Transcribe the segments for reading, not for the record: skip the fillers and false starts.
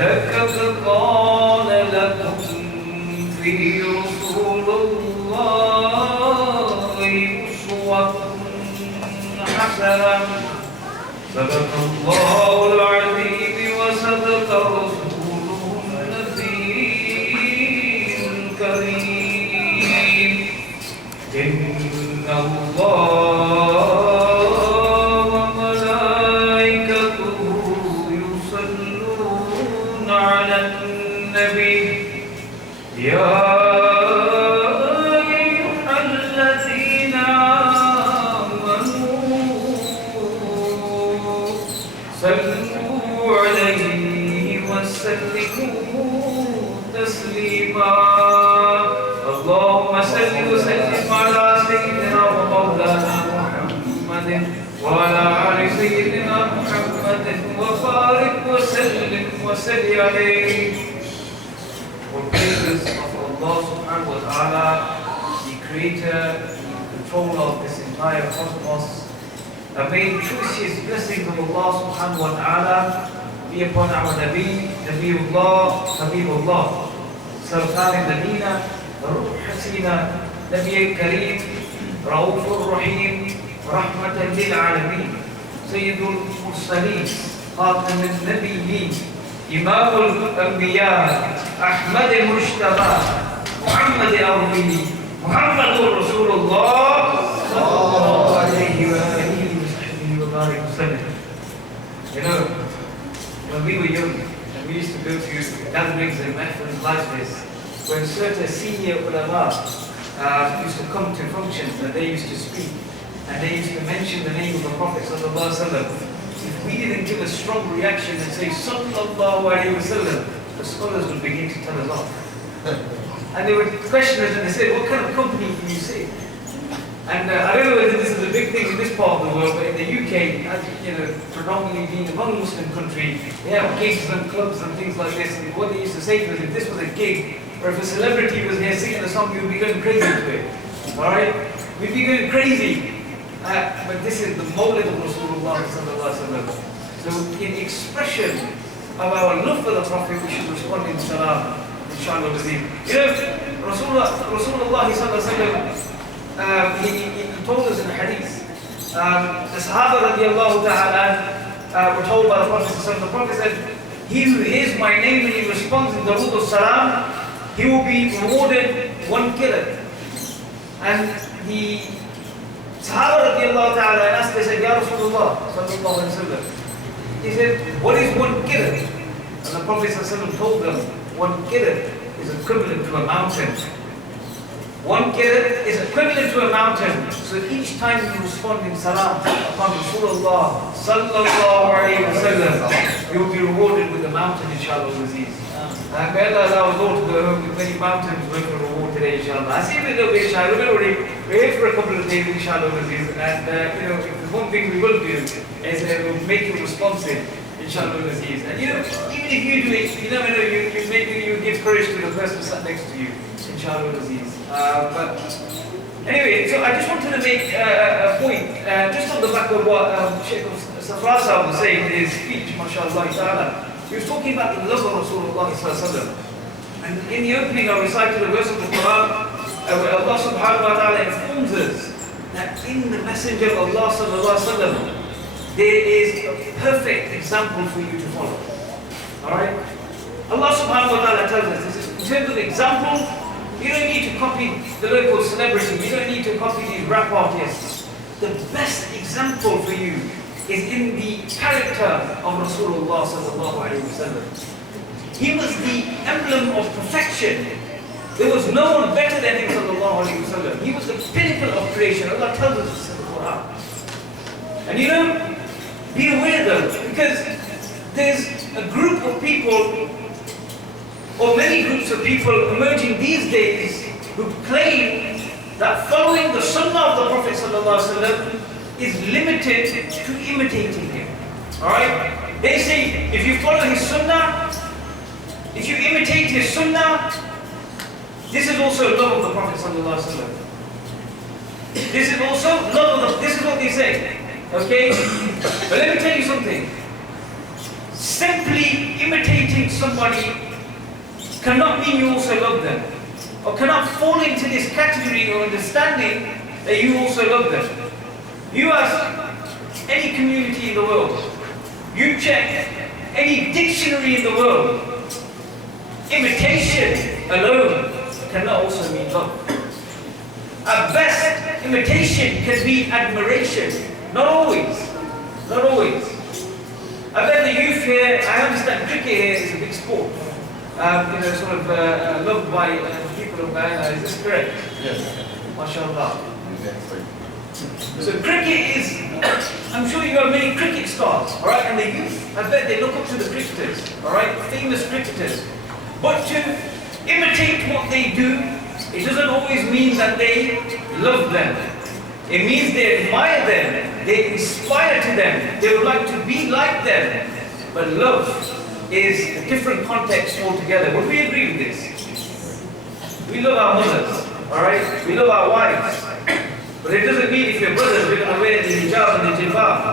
لقد كان لكم في رسول الله أسوة حسنة صدق الله العظيم وصدق رسوله النبي الكريم إن الله وملائكته يصلون على النبي يا أيها الذين آمنوا صلوا عليه وسلموا تسليما اللهم صل وسلم على سيدنا ومولانا محمد وعلى آل سيدنا محمد وبارك وسلم وسلم عليه. For praises of Allah subhanahu wa ta'ala, the creator, the controller of this entire cosmos. May the choicest blessings of Allah subhanahu wa ta'ala be upon our Nabi, Nabiullah, Habibullah, Sultan al-Madina, Ruh Hasina, Nabi al-Kareem, Rauf al-Rahim, Rahmatan lil-Alameen, Sayyidul Mursaleen, Khatam al-Nabiyyin, Imam al-Anbiya, Ahmad al-Mujtaba, Muhammad al-Arbi, Muhammadur Rasulullah, sallallahu alayhi wa alihi wa sahbihi wa barik wa sallam. You know, when we were young, and we used to go to gatherings and mahfils like this, when certain senior ulama used to come to functions and they used to speak, and they used to mention the name of the Prophet sallallahu alaihi wasallam, if we didn't give a strong reaction and say sallallahu alaihi wasallam, the scholars would begin to tell us off. And they would question us and they said, what kind of company can you say? And I don't know whether this is a big thing in this part of the world, but in the UK, as you know, predominantly being a non-Muslim country, they have gigs and clubs and things like this. And what they used to say to us, if this was a gig, or if a celebrity was here singing a song, we would be going crazy to it. Alright? We'd be going crazy. But this is the Mawlid of Rasulullah sallallahu alaihi wasallam. So in expression of our love for the Prophet, we should respond in salam, inshallah. You know, Rasulullah sallallahu alaihi wasallam, he told us in the hadith, the Sahaba radiallahu ta'ala were told by the Prophet sallallahu alaihi wasallam, the Prophet said, he who hears my name and he responds in Darood al-Salam, he will be rewarded 1 qirat. And the Sahaba radiallahu ta'ala asked, they said, Ya Rasulullah sallallahu alayhi wa sallam. He said, what is 1 qirat? And the Prophet sallallahu alayhi wa sallam told them, 1 qirat is equivalent to a mountain. 1 qirat is equivalent to a mountain. So each time you respond in salam upon Rasulullah sallallahu alayhi wa sallam, you will be rewarded with a mountain, inshallah, Aziz. And may Allah allow us all to go home with many mountains worth of reward today, inshallah. I see a little bit, inshallah. We're here for a couple of days, inshallah, Aziz. And, you know, if there's one thing we will do is we'll make you responsive, inshallah, Aziz. And, you know, even if you do it, you never know, maybe you give courage to the person sat next to you, inshallah, Aziz. But anyway, so I just wanted to make a point, just on the back of what Shaykh Safar was saying in his speech, mashallah ta'ala. He was talking about the love of Rasulullah sallallahu alaihi wasallam. And in the opening I recited a verse of the Quran where Allah subhanahu wa ta'ala informs us that in the Messenger of Allah sallallahu alaihi wasallam there is a perfect example for you to follow. Alright? Allah subhanahu wa ta'ala tells us, this is, in terms of example, you don't need to copy the local celebrity, you don't need to copy these rap artists. The best example for you is in the character of Rasulullah sallallahu alayhi wa sallam. He was the emblem of perfection. There was no one better than him sallallahu alayhi wa sallam. He was the pinnacle of creation. Allah tells us this in the Quran. And you know, be aware though, because there's a group of people, or many groups of people emerging these days who claim that following the sunnah of the Prophet sallallahu alayhi wa sallam is limited to imitating him. Alright? They say, if you follow his sunnah, if you imitate his sunnah, this is also love of the Prophet sallallahu alaihi wasallam. This is also love of the, this is what they say. Okay? But let me tell you something. Simply imitating somebody cannot mean you also love them, or cannot fall into this category or understanding that you also love them. You ask any community in the world, you check any dictionary in the world, imitation alone cannot also mean love. At best, imitation can be admiration. Not always. Not always. I bet the youth here, I understand cricket here is a big sport. Sort of loved by people of Guyana. Is this correct? Yes. MashaAllah. So cricket is, I'm sure you have many cricket stars, alright? And the youth, I bet they look up to the cricketers, alright? Famous cricketers. But to imitate what they do, it doesn't always mean that they love them. It means they admire them, they inspire to them, they would like to be like them. But love is a different context altogether. Would we agree with this? We love our mothers, alright? We love our wives. But it doesn't mean if your brothers we're going to wear the hijab and the jilbab.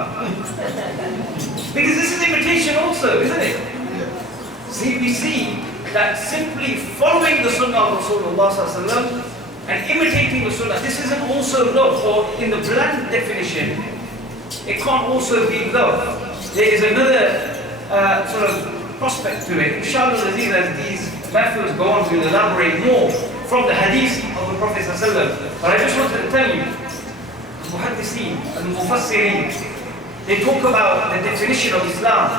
Because this is imitation also, isn't it? See, we see that simply following the sunnah of Rasulullah and imitating the sunnah, this isn't also love, or in the bland definition, it can't also be love. There is another sort of prospect to it. Inshallah, as these methods go on, we'll elaborate more from the hadith of the Prophet ﷺ. But I just wanted to tell you, the muhaddithin and the mufassirin, they talk about the definition of Islam.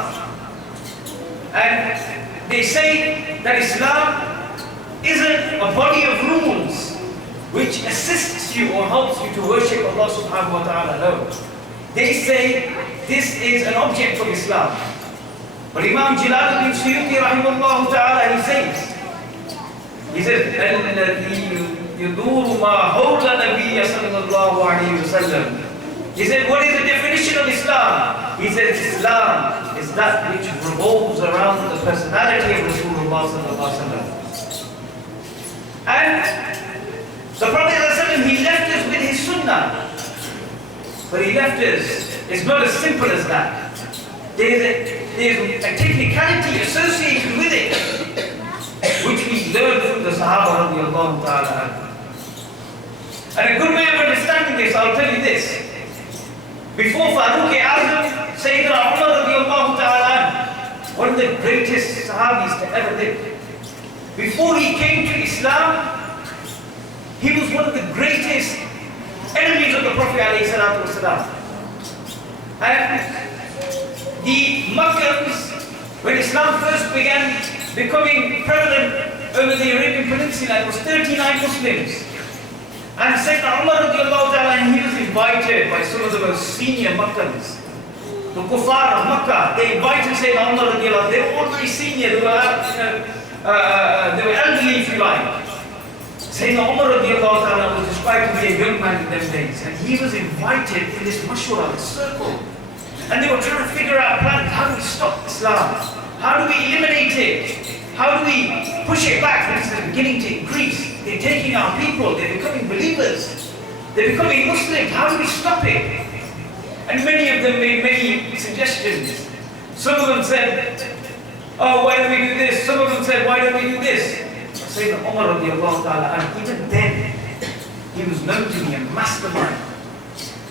And they say that Islam isn't a body of rules which assists you or helps you to worship Allah subhanahu wa ta'ala alone. They say this is an object of Islam. But Imam Jalaluddin Suyuti rahimahullah ta'ala, he says, الذي يدور ما حول النبي صلى الله عليه وسلم. He said, what is the definition of Islam? He said, Islam is that which revolves around the personality of Rasulullah sallallahu alaihi wasallam. And the Prophet ﷺ, he left us with his sunnah. But he left us, it's not as simple as that. There's a technicality associated with it, which we learned from the Sahaba radiallahu ta'ala. And a good way of understanding this, I'll tell you this. Before Farooq Azam, Sayyidina Umar radiallahu ta'ala, one of the greatest Sahabis to ever live. Before he came to Islam, he was one of the greatest enemies of the Prophet alayhi salatu wasalam. And the Makkans, when Islam first began becoming prevalent over the Arabian Peninsula, it was 39 Muslims. And Sayyidina Umar radiallahu ta'ala, he was invited by some of the most senior Makkans. The Kuffar of Makkah, they invited Sayyidina Umar radiallahu, they were all very senior, they were elderly if you like. Sayyidina Umar radiallahu ta'ala was described to be a young man in them days. And he was invited in this mashwara, this circle. And they were trying to figure out plans. How do we stop Islam? How do we eliminate it? How do we push it back? Because it's beginning to increase. They're taking our people. They're becoming believers. They're becoming Muslims. How do we stop it? And many of them made many suggestions. Some of them said, oh, why don't we do this? Some of them said, why don't we do this? Sayyidina Umar radiallahu ta'ala, and even then, he was known to be a mastermind.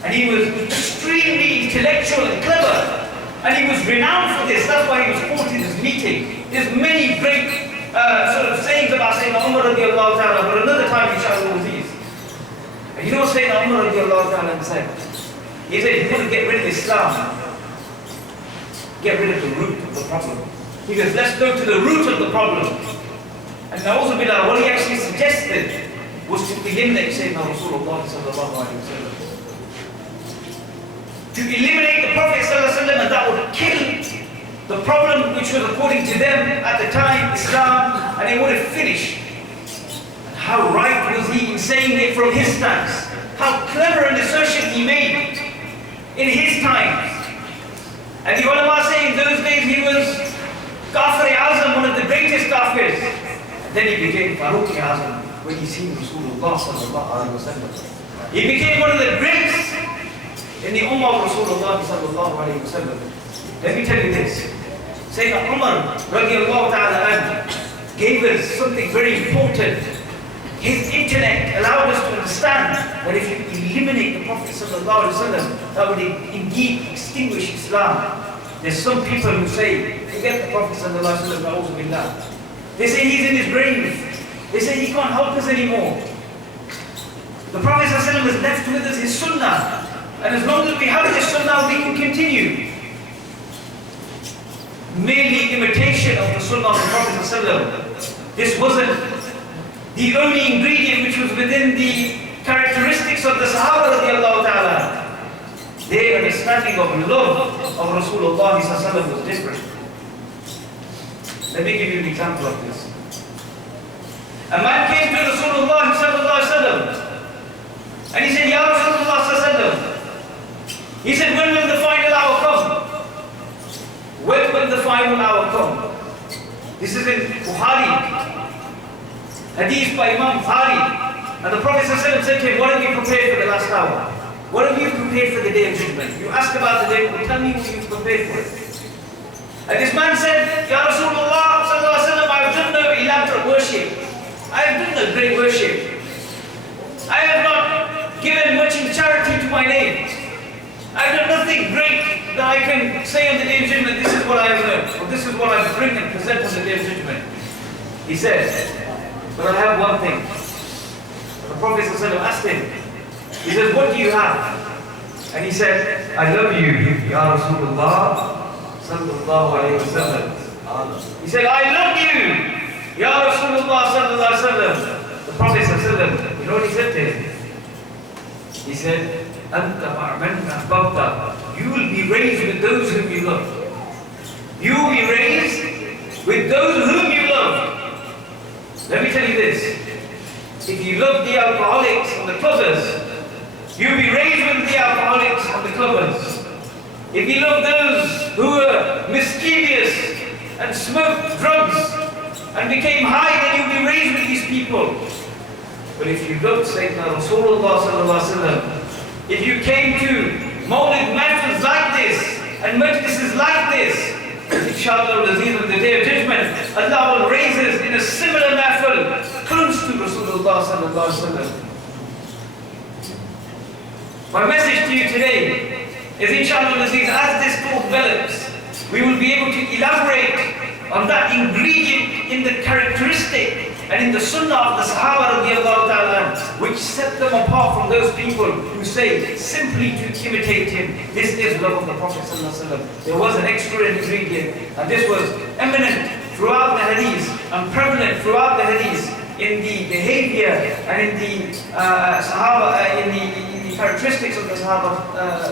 And he was extremely intellectual and clever. And he was renowned for this. That's why he was called in this meeting. There's many great sort of sayings about Sayyidina Umar radiallahu ta'ala, but another time inshallah will these. And you know what Sayyidina Umar radiallahu ta'ala said? He said, you want to get rid of Islam. Get rid of the root of the problem. He goes, let's go to the root of the problem. And Na'udhu Billah, what he actually suggested was to eliminate Sayyidina Rasulullah sallallahu alayhi wa sallam. To eliminate the Prophet ﷺ, and that would kill the problem which was according to them at the time, Islam, and it would have finished. And how right was he in saying it from his stance? How clever an assertion he made in his times. And the ulama say in those days he was Kafir Azam, one of the greatest Kafirs. And then he became Farooq Azam when he seen Rasulullah sallallahu alayhi wa sallam. He became one of the greats in the Ummah of Rasulullah sallallahu alayhi wa sallam. Let me tell you this. Sayyidina Umar radiallahu ta'ala anhu gave us something very important. His intellect allowed us to understand that if you eliminate the Prophet sallallahu alaihi wasallam, that would indeed extinguish Islam. There's some people who say, forget the Prophet sallallahu alaihi wasallam, a'udhu billah. They say he's in his grave. They say he can't help us anymore. The Prophet sallallahu alaihi wasallam has left with us his sunnah. And as long as we have this sunnah, we can continue. Merely imitation of the sunnah of the Prophet ﷺ. This wasn't the only ingredient which was within the characteristics of the Sahaba radiallahu ta'ala. Their understanding of love of Rasulullah ﷺ was different. Let me give you an example of this. A man came to Rasulullah ﷺ and he said, Ya Rasulullah ﷺ. He said, when will the final hour come? When will the final hour come? This is in Bukhari, hadith by Imam Bukhari. And the Prophet ﷺ said to him, what have you prepared for the last hour? What have you prepared for the day of judgment? You ask about the day, well, tell me what you prepared for it. And this man said, Ya Rasulullah sallallahu alaihi wasallam, I have done no elaborate worship. I have done no great worship. I have not given much in charity to my name. I have done nothing great that I can say on the day of judgment, this is what I have learned, or this is what I bring and present on the day of judgment. He said, but I have one thing. And the Prophet ﷺ asked him, he said, what do you have? And he said, I love you, Ya Rasulullah sallallahu alayhi wa sallam. He said, I love you, Ya Rasulullah sallallahu alayhi wa sallam. The Prophet ﷺ, you know what he said to him? He said, you will be raised with those whom you love. You will be raised with those whom you love. Let me tell you this. If you love the alcoholics and the clubbers, you'll be raised with the alcoholics and the clubbers. If you love those who are mischievous and smoked drugs and became high, then you'll be raised with these people. But if you love Sayyidina Rasulullah sallallahu alaihi wasallam, if you came to Mawlid matters like this and majlises like this, inshallah, on the day of judgment, Allah will raise us in a similar mahfal close to Rasulullah sallallahu alaihi wasallam. My message to you today is, inshallah, as this talk develops, we will be able to elaborate on that ingredient in the characteristic and in the sunnah of the Sahaba radiallahu ta'ala, which set them apart from those people who say simply to imitate him. This is love of the Prophet sallallahu alaihi wasallam. There was an extra ingredient, and this was eminent throughout the hadith and prevalent throughout the hadith in the behavior and in the Sahaba, in the characteristics of the Sahaba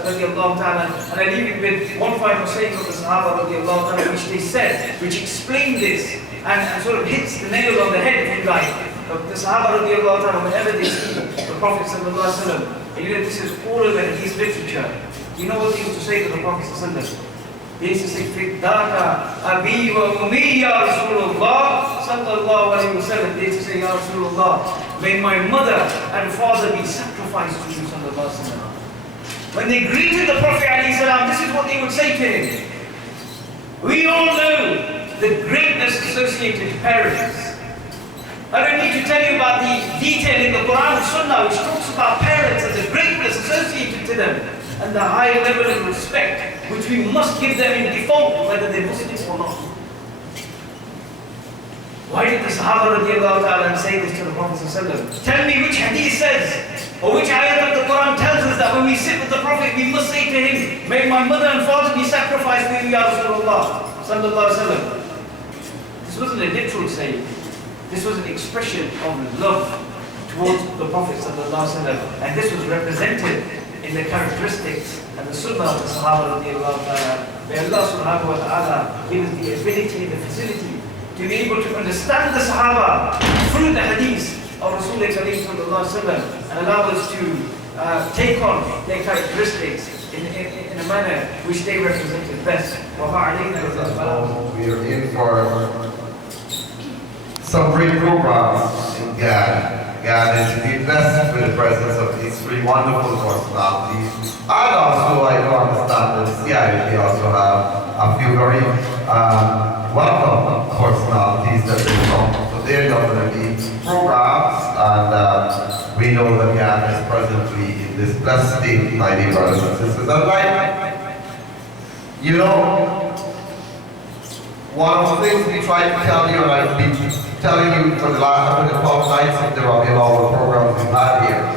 radiallahu ta'ala. And I leave it with one final saying of the Sahaba radiallahu ta'ala, which they said, which explained this and sort of hits the nail on the head, if you like. The Sahaba radiallahu ta'ala, whenever they see the Prophet sallallahu alaihi wasallam, you know, this is all over his literature. You know what they used to say to the Prophet sallallahu alaihi wasallam? They used to say, Fiddaka abi wa ummi ya Rasulullah sallallahu alaihi wasallam. They used to say, Ya Rasulullah, may my mother and father be sacrificed to you sallallahu alaihi wasallam. When they greeted the Prophet alaihi salam, this is what they would say to him. We all know the greatness associated to parents. I don't need to tell you about the detail in the Quran and Sunnah which talks about parents and the greatness associated to them and the high level of respect which we must give them in default whether they're Muslims or not. Why did the Sahaba radiallahu ta'ala say this to the Prophet ﷺ? Tell me which hadith says or which ayat of the Quran tells us that when we sit with the Prophet we must say to him, may my mother and father be sacrificed for you, Ya Rasulullah sallallahu alaihi wasallam. This wasn't a literal saying. This was an expression of love towards the Prophet sallallahu alaihi wasallam, and this was represented in the characteristics and the sunnah of the Sahaba radiallahu ta'ala. May Allah subhanahu wa ta'ala give us the ability, the facility to be able to understand the Sahaba through the hadith of Rasulullah sallallahu alaihi wasallam and allow us to take on their characteristics in a manner which they represented best. We are in for some great programs in Guyana. Guyana is indeed blessed with the presence of these three wonderful personalities. And also, I do understand that the CIC also have a few very welcome personalities that they come to their government programs, and we know that Guyana is presently in this blessed state, my dear brothers and sisters. And like, you know, one of the things we try to tell you, and I've been telling you for the last 12 nights of the Rabiul Awwal programs we've had here,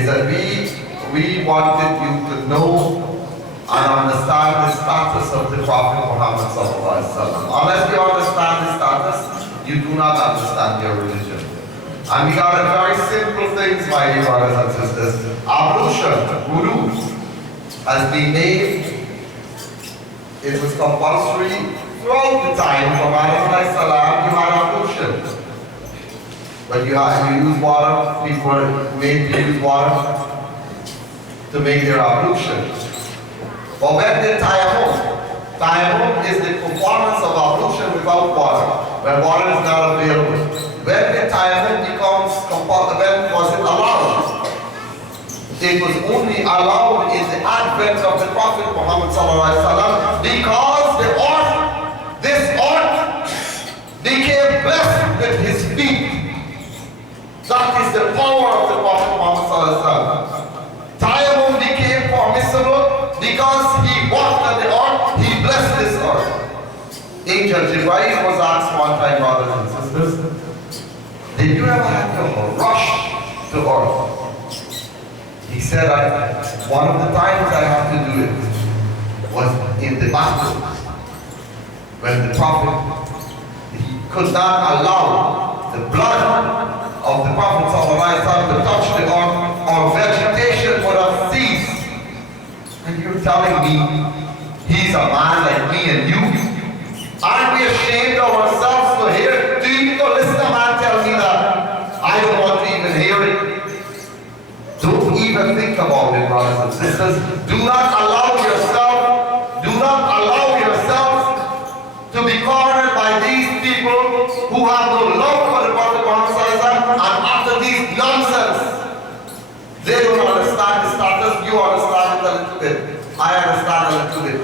is that we wanted you to know and understand the status of the Prophet Muhammad sallallahu alaihi wasallam. Unless you understand the status, you do not understand your religion. And we got a very simple things, my dear brothers and sisters. Ablution, wudu, has been made. It was compulsory throughout the time from Adam alayhi salam. You had ablution, but you use water. People were made to use water to make their ablution. But when the tayammum is the performance of ablution without water, when water is not available. When the tayammum becomes compulsory, when was it allowed? It was only allowed in the advent of the Prophet Muhammad sallallahu alaihi wasallam, because this earth became blessed with his feet. That is the power of the Prophet Muhammad sallallahu alaihi wasallam. Tayammum became permissible because he walked on the earth, he blessed this earth. Angel Jibreel was asked one time, brothers and sisters, did you ever have to rush to earth? He said, one of the times I had to do it was in the battle. When the Prophet, he could not allow the blood of the Prophet ﷺ to touch the earth, or vegetation would have ceased. And you're telling me he's a man like me and you? Aren't we ashamed of ourselves to hear? Do you go listen to a man tell me that? I don't want to even hear it. Don't even think about it, brothers and sisters. Do not allow yourself to be cornered by these people who have no love for the Prophet Muhammad ﷺ, and after these nonsense. They don't understand the status, you understand it a little bit. I understand a little bit.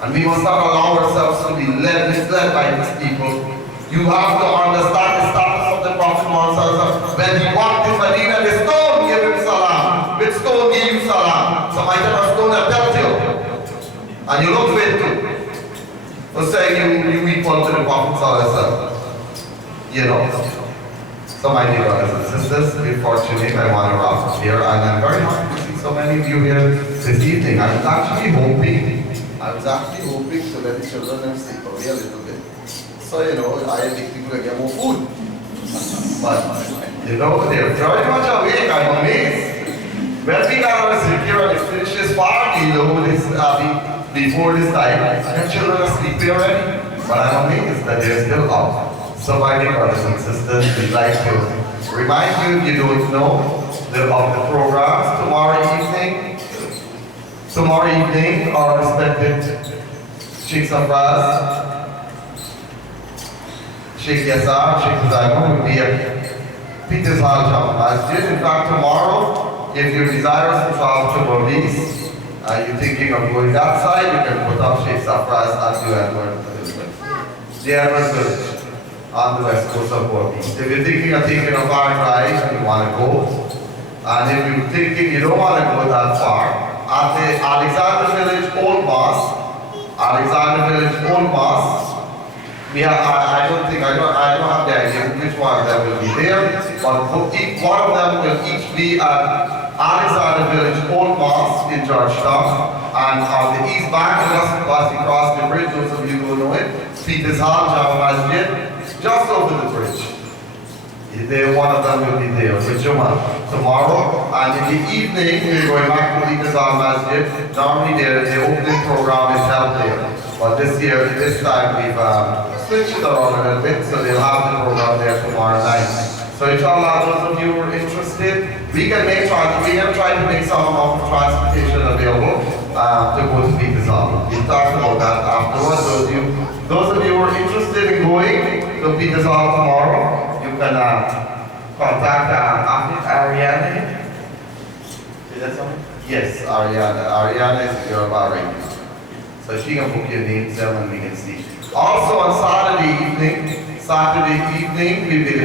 And we must not allow ourselves to be misled by these people. You have to understand the status of the Prophet Muhammad. When he walked in Medina, the stone gave him salam. Which stone gave you salam? Some might have a stone that helped you. And you look fit too. For saying you equal to the Prophet. You know. So my dear brothers and sisters, we're fortunate. I want to wrap up here, and I'm very happy to see so many of you here this evening. I was actually hoping to let the children sleep away a little bit. So, you know, I think people will get more food. But, you know, they're very much awake. I'm amazed. When we got our ZIKR and finish this party, you know, before this time, the children are sleeping already. But I'm amazed that they're still up. So my dear brothers and sisters, we'd like to remind you, if you don't know, of the programs tomorrow evening, our respected Sheikh Sadr, Shaykh Yasar, Shaykh Huzaymah will be at Peter's Hall Jama Masjid. In fact, tomorrow, if you're desirous to travel to Belize, you're thinking of going that side, you can put up Shaykh Safraz and do the Edward Village on the west coast of Belize. If you're thinking of taking a far drive and you want to go, and if you're thinking you don't want to go that far, at the Alexander Village Old Mosque, we have, I don't have the idea which one of them will be there, but one of them will each be at Alexander Village Old Mosque in Georgetown, and on the east bank, just as you cross the bridge, those of you who know it, Peter's Hall Jama Masjid, just over the bridge. One of them will be there for Juma tomorrow, and in the evening we're going back to Peter's Hall Masjid. Normally the opening program is held there, but this time we've switched it around a little bit, so they'll have the program there tomorrow night. So inshallah, those of you who are interested, we can try to make some amount of transportation available to go to Peter's Hall. We'll talk about that afterwards. Those of you who are interested in going to Peter's Hall tomorrow, you can contact Ariana. Is that something? Yes, Ariana. Ariana is your right. So she can book your names there and we can see. Also on Saturday evening, the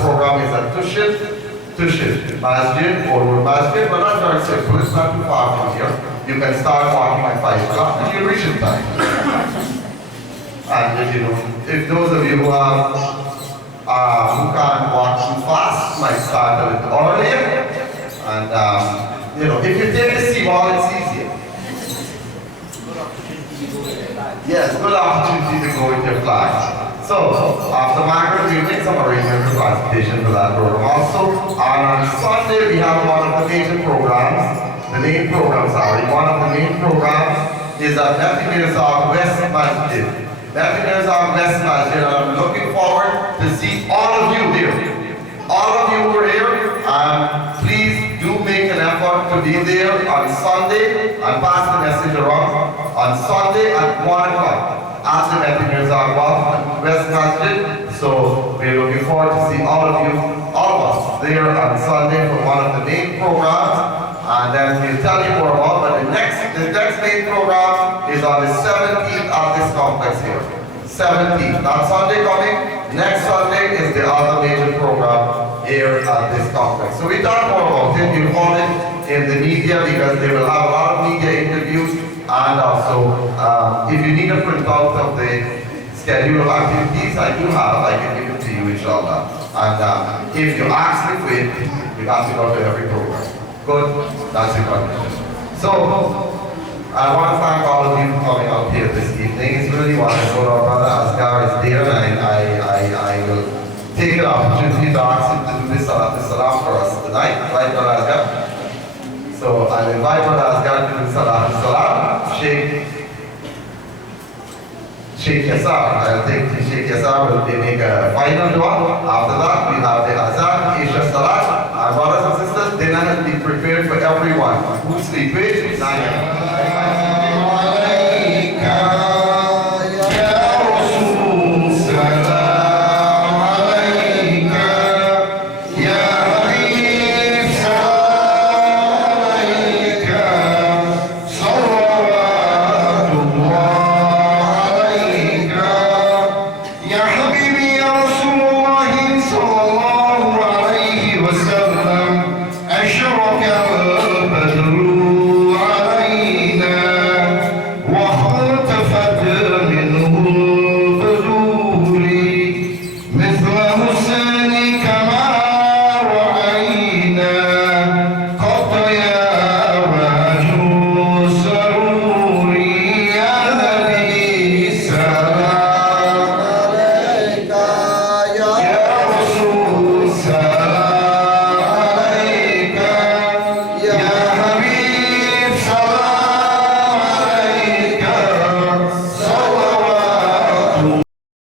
program is at Tushit Masjid or Masjid, but not very simple, it's not too far from here. You can start walking at 5 o'clock and you'll reach in time. And if those of you who can't walk too fast, might start a little earlier. And if you take the seawall, it's easier. Yes, good opportunity to go with your flag. So, after Maghrib, we make some arrangements for transportation for that program. Also, on Sunday, we have one of the major programs, one of the main programs is at Nabi Mirzad West Masjid. Nabi Mirzad West Masjid, and I'm looking forward to see all of you here. All of you who are here, please do make an effort to be there on Sunday and pass the message around. On Sunday at 1 o'clock at the Nabi Mirzad West Masjid. So we're looking forward to see all of us there on Sunday for one of the main programs. And then we'll tell you more about, but the next main program is on the 17th at this complex here. 17th, not Sunday coming. Next Sunday is the other major program here at this complex. So we talk more about it. You'll follow it in the media because they will have a lot of media interviews. And also, if you need a printout of the schedule of activities, I do have, I can give it to you, inshallah. And if you ask me for it, you have to go to every program. Good? That's the condition. So, I want to thank all of you for coming out here this evening. It's really wonderful. Our brother Asghar is there, and I will take an opportunity to ask him to do this salam for us tonight. Right, brother Asghar? So I'll invite Brother Asghar to do salam. Shaykh Yasar. I think Shaykh Yasar will make a final dua. After that, we have the Azan, Isha Salat. Our brothers and sisters, dinner has been prepared for everyone. Who's sleeping?